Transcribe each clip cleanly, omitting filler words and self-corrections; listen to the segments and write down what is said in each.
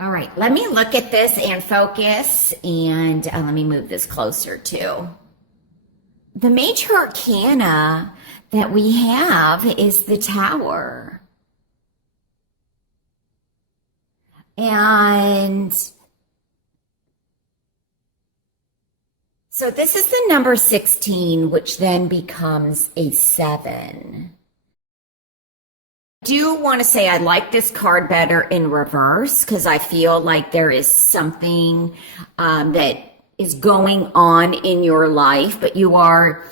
All right, let me look at this and focus, and let me move this closer too. The major arcana that we have is the Tower. And so this is the number 16, which then becomes a 7. I do want to say I like this card better in reverse because I feel like there is something that is going on in your life, but you are,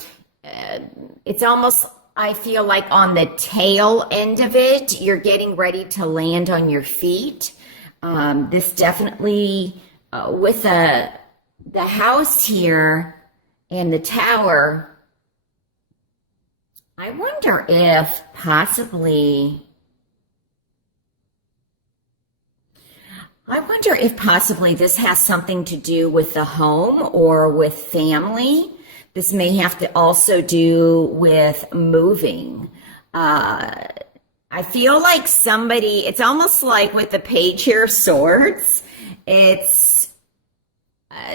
it's almost, I feel like on the tail end of it, you're getting ready to land on your feet. This definitely, with the house here and the Tower, I wonder if possibly this has something to do with the home or with family. This may have to also do with moving. I feel like somebody, it's almost like with the Page here of Swords, it's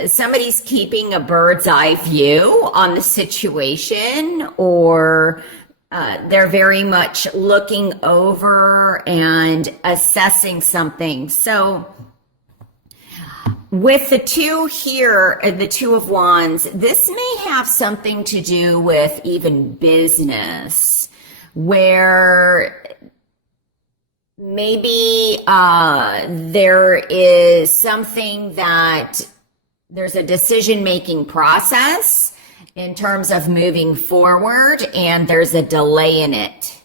somebody's keeping a bird's eye view on the situation, or they're very much looking over and assessing something. So with the 2 here, the 2 of Wands, this may have something to do with even business, where maybe there is something that there's a decision-making process in terms of moving forward, and there's a delay in it.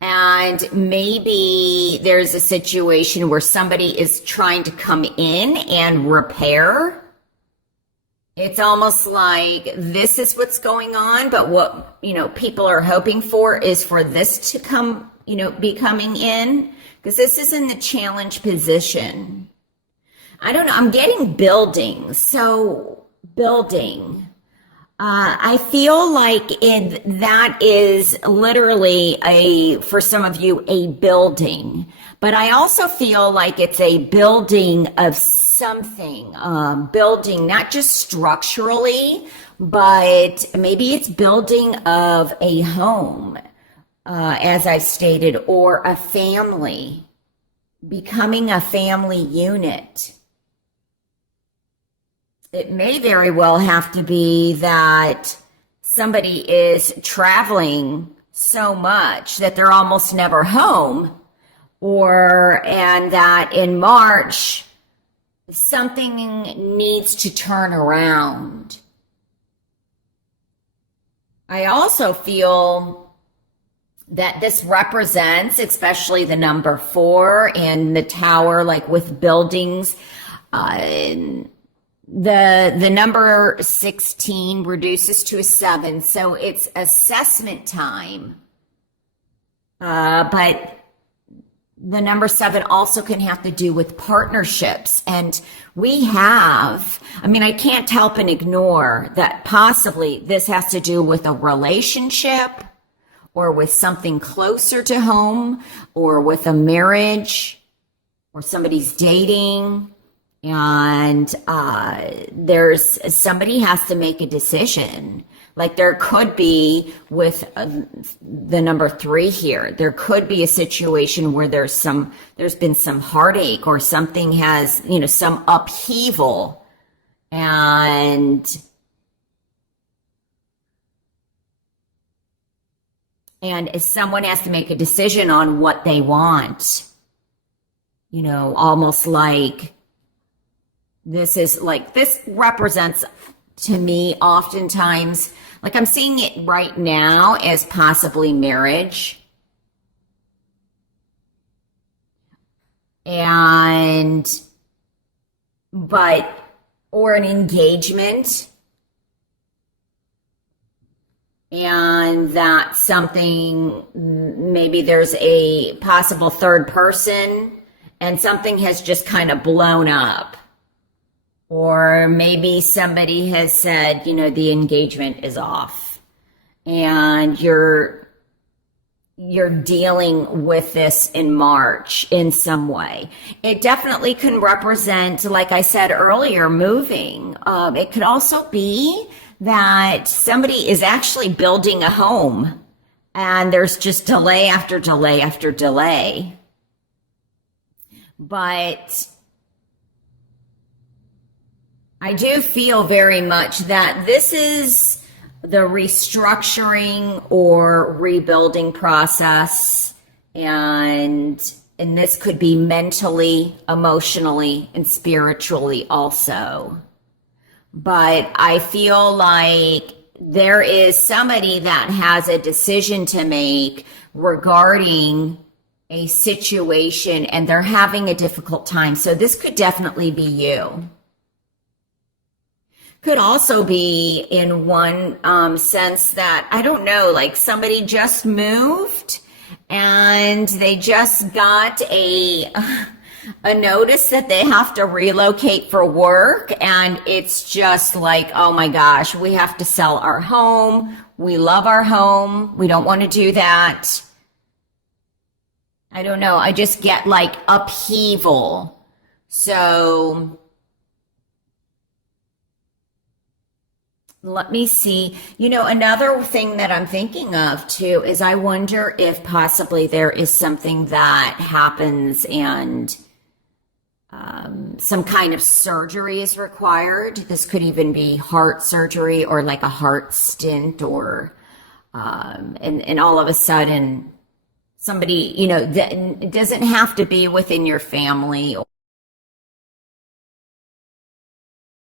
And maybe there's a situation where somebody is trying to come in and repair. It's almost like this is what's going on, but what, people are hoping for is for this to come, be coming in, because this is in the challenge position. I don't know. I'm getting building. So building. I feel like that is literally for some of you, a building. But I also feel like it's a building of something. Building, not just structurally, but maybe it's building of a home, as I've stated, or a family. Becoming a family unit. It may very well have to be that somebody is traveling so much that they're almost never home, and that in March, something needs to turn around. I also feel that this represents, especially the number 4 and the Tower, like with buildings, the number 16 reduces to a 7, so it's assessment time. But the number 7 also can have to do with partnerships. And I can't help and ignore that possibly this has to do with a relationship, or with something closer to home, or with a marriage, or somebody's dating. And there's somebody has to make a decision. Like there could be with the number 3 here, there could be a situation where there's been some heartache, or something has, some upheaval, and someone has to make a decision on what they want, almost like, this represents to me oftentimes, like I'm seeing it right now as possibly marriage. Or an engagement. And that something, maybe there's a possible third person, and something has just kind of blown up. Or maybe somebody has said, the engagement is off, and you're you're dealing with this in March in some way. It definitely can represent, like I said earlier, moving. It could also be that somebody is actually building a home and there's just delay after delay after delay. But I do feel very much that this is the restructuring or rebuilding process, and this could be mentally, emotionally, and spiritually also. But I feel like there is somebody that has a decision to make regarding a situation and they're having a difficult time. So this could definitely be you. Could also be in one sense that, I don't know, like somebody just moved and they just got a notice that they have to relocate for work, and it's just like, oh my gosh, we have to sell our home. We love our home. We don't want to do that. I don't know. I just get like upheaval. So let me see. You know, another thing that I'm thinking of too is I wonder if possibly there is something that happens and some kind of surgery is required. This could even be heart surgery or like a heart stent, or and all of a sudden somebody, you know, it doesn't have to be within your family,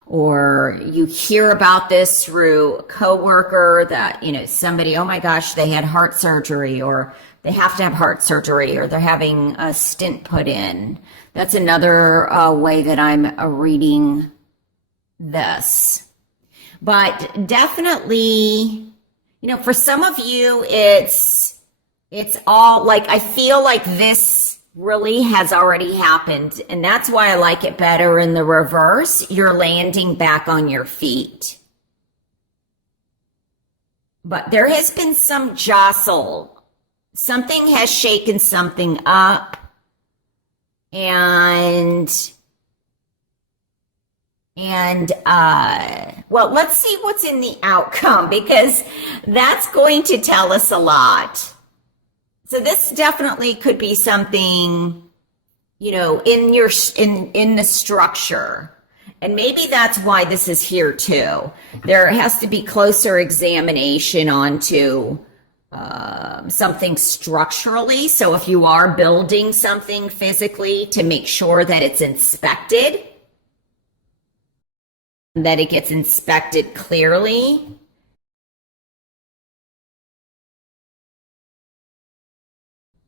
or you hear about this through a coworker that, you know, somebody, oh my gosh, they had heart surgery, or they have to have heart surgery, or they're having a stent put in. That's another way that I'm reading this. But definitely, you know, for some of you, it's all like, I feel like this really has already happened. And that's why I like it better in the reverse. You're landing back on your feet. But there has been some jostle. Something has shaken something up. Well, let's see what's in the outcome, because that's going to tell us a lot. So this definitely could be something, you know, in the structure. And maybe that's why this is here too. There has to be closer examination onto something structurally. So if you are building something physically, to make sure that it's inspected, that it gets inspected clearly.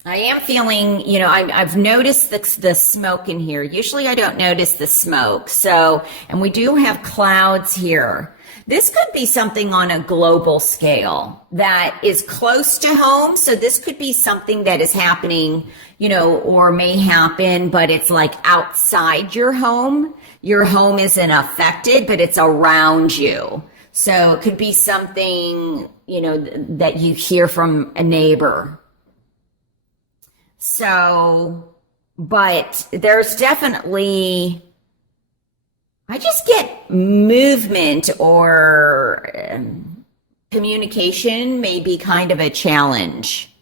I am feeling, you know, I've noticed the smoke in here. Usually I don't notice the smoke. So, and we do have clouds here. This could be something on a global scale that is close to home. So this could be something that is happening, you know, or may happen, but it's like outside your home. Your home isn't affected, but it's around you. So it could be something, you know, that you hear from a neighbor. So, but there's definitely, I just get movement, or communication may be kind of a challenge.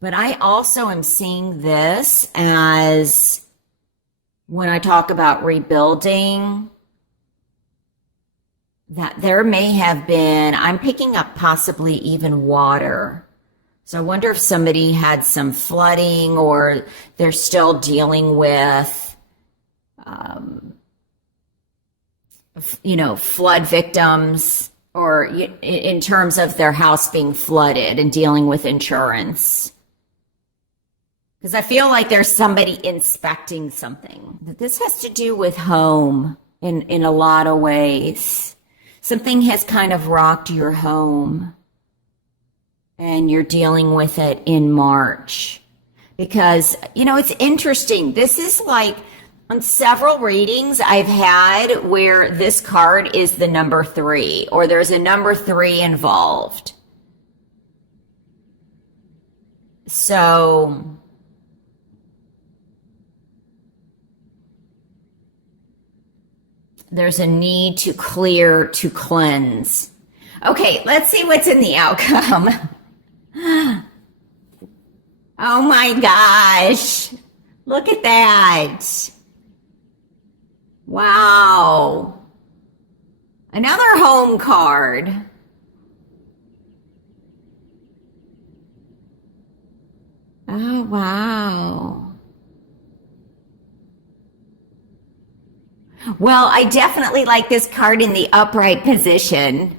But I also am seeing this as, when I talk about rebuilding, that there may have been, I'm picking up possibly even water. So I wonder if somebody had some flooding, or they're still dealing with, you know, flood victims, or in terms of their house being flooded and dealing with insurance. Because I feel like there's somebody inspecting something. This has to do with home in a lot of ways. Something has kind of rocked your home, and you're dealing with it in March. Because, you know, it's interesting. This is like, on several readings I've had where this card is the number 3, or there's a number 3 involved. So there's a need to clear, to cleanse. Okay, let's see what's in the outcome. Oh my gosh. Look at that. Wow. Another home card. Oh, wow. Well, I definitely like this card in the upright position.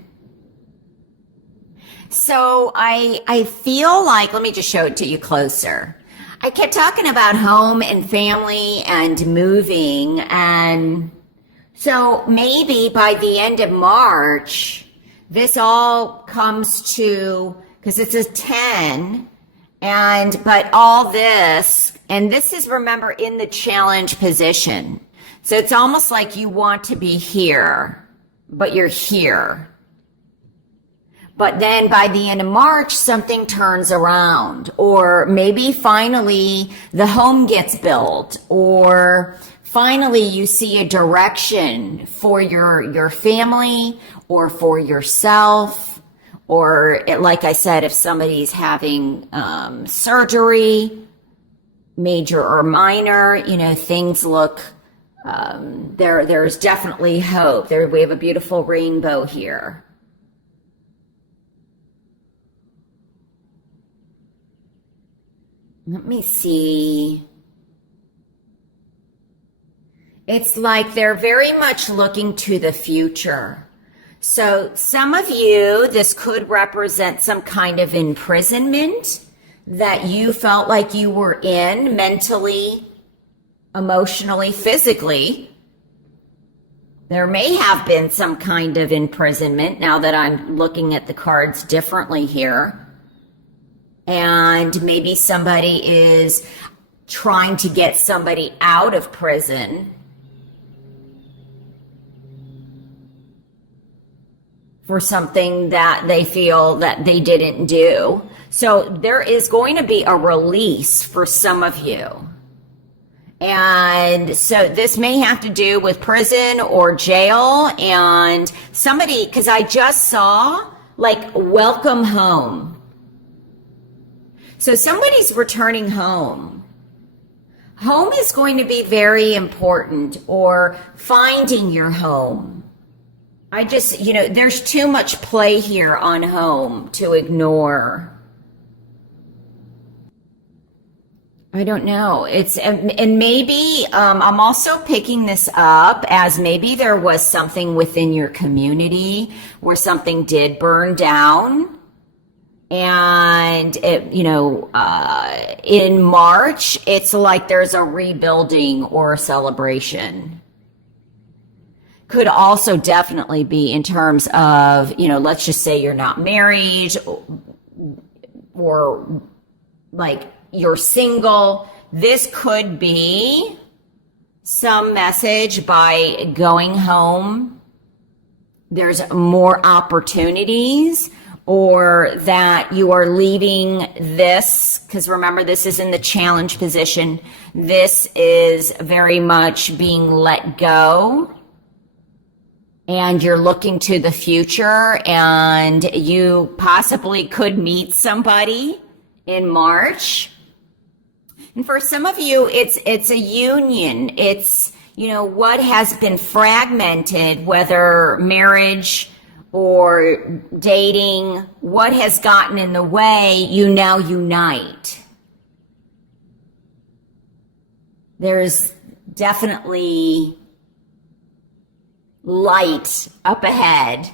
So I feel like, let me just show it to you closer. I kept talking about home and family and moving, and so maybe by the end of March, this all comes to, because it's a 10, but all this, and this is, remember, in the challenge position. So it's almost like you want to be here, but you're here. But then by the end of March, something turns around, or maybe finally the home gets built, or finally you see a direction for your family or for yourself, or like I said, if somebody's having surgery, major or minor, things look, there's definitely hope. We have a beautiful rainbow here. Let me see. It's like they're very much looking to the future. So some of you, this could represent some kind of imprisonment that you felt like you were in mentally, emotionally, physically. There may have been some kind of imprisonment now that I'm looking at the cards differently here. And maybe somebody is trying to get somebody out of prison for something that they feel that they didn't do. So there is going to be a release for some of you. And so this may have to do with prison or jail, and somebody, because I just saw like welcome home. So somebody's returning home. Home is going to be very important, or finding your home. I just, there's too much play here on home to ignore. I don't know. And maybe, I'm also picking this up as maybe there was something within your community where something did burn down. And in March, it's like there's a rebuilding or a celebration. Could also definitely be in terms of, let's just say you're not married, or like you're single. This could be some message by going home. There's more opportunities. Or that you are leaving this, because remember, this is in the challenge position. This is very much being let go. And you're looking to the future, and you possibly could meet somebody in March. And for some of you, it's a union. It's, what has been fragmented, whether marriage or dating, what has gotten in the way, you now unite. There's definitely light up ahead.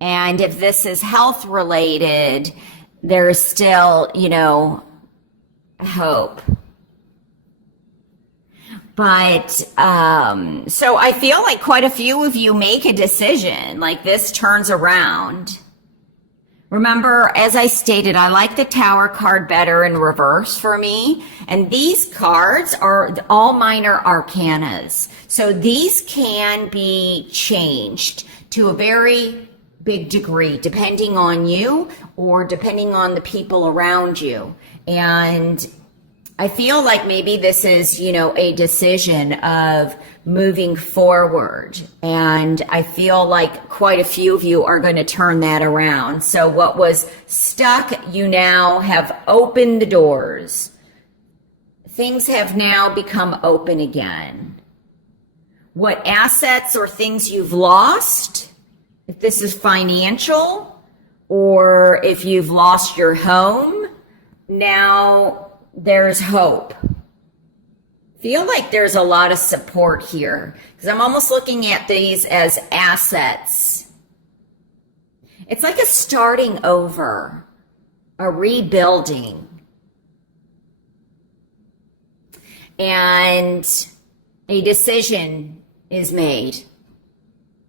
And if this is health related, there's still, hope. But, so I feel like quite a few of you make a decision, like this turns around. Remember, as I stated, I like the Tower card better in reverse for me. And these cards are all minor arcanas. So these can be changed to a very big degree, depending on you or depending on the people around you. And I feel like maybe this is, a decision of moving forward. And I feel like quite a few of you are going to turn that around. So what was stuck, you now have opened the doors. Things have now become open again. What assets or things you've lost, if this is financial, or if you've lost your home, now there's hope. Feel like there's a lot of support here, because I'm almost looking at these as assets. It's like a starting over, a rebuilding. And a decision is made,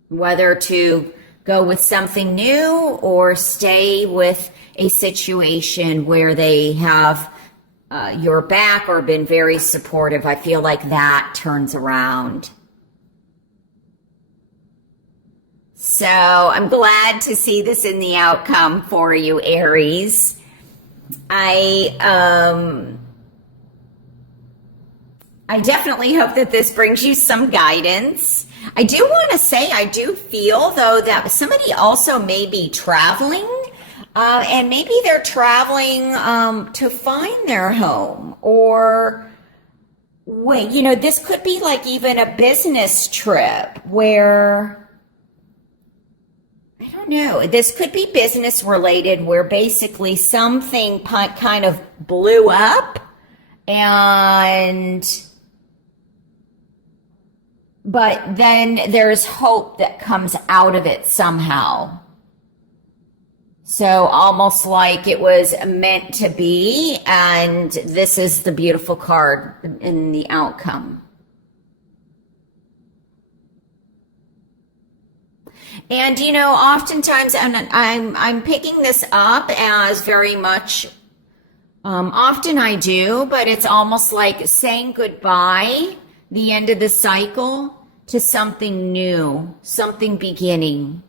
whether to go with something new or stay with a situation where they have your back or been very supportive. I feel like that turns around. So I'm glad to see this in the outcome for you, Aries. I definitely hope that this brings you some guidance. I do want to say, I do feel, though, that somebody also may be traveling, and maybe they're traveling to find their home, or wait, this could be like even a business trip where, I don't know, this could be business related, where basically something kind of blew up, but then there's hope that comes out of it somehow. So almost like it was meant to be, and this is the beautiful card in the outcome. And oftentimes, and I'm picking this up as very much, often I do, but it's almost like saying goodbye, the end of the cycle, to something new, something beginning.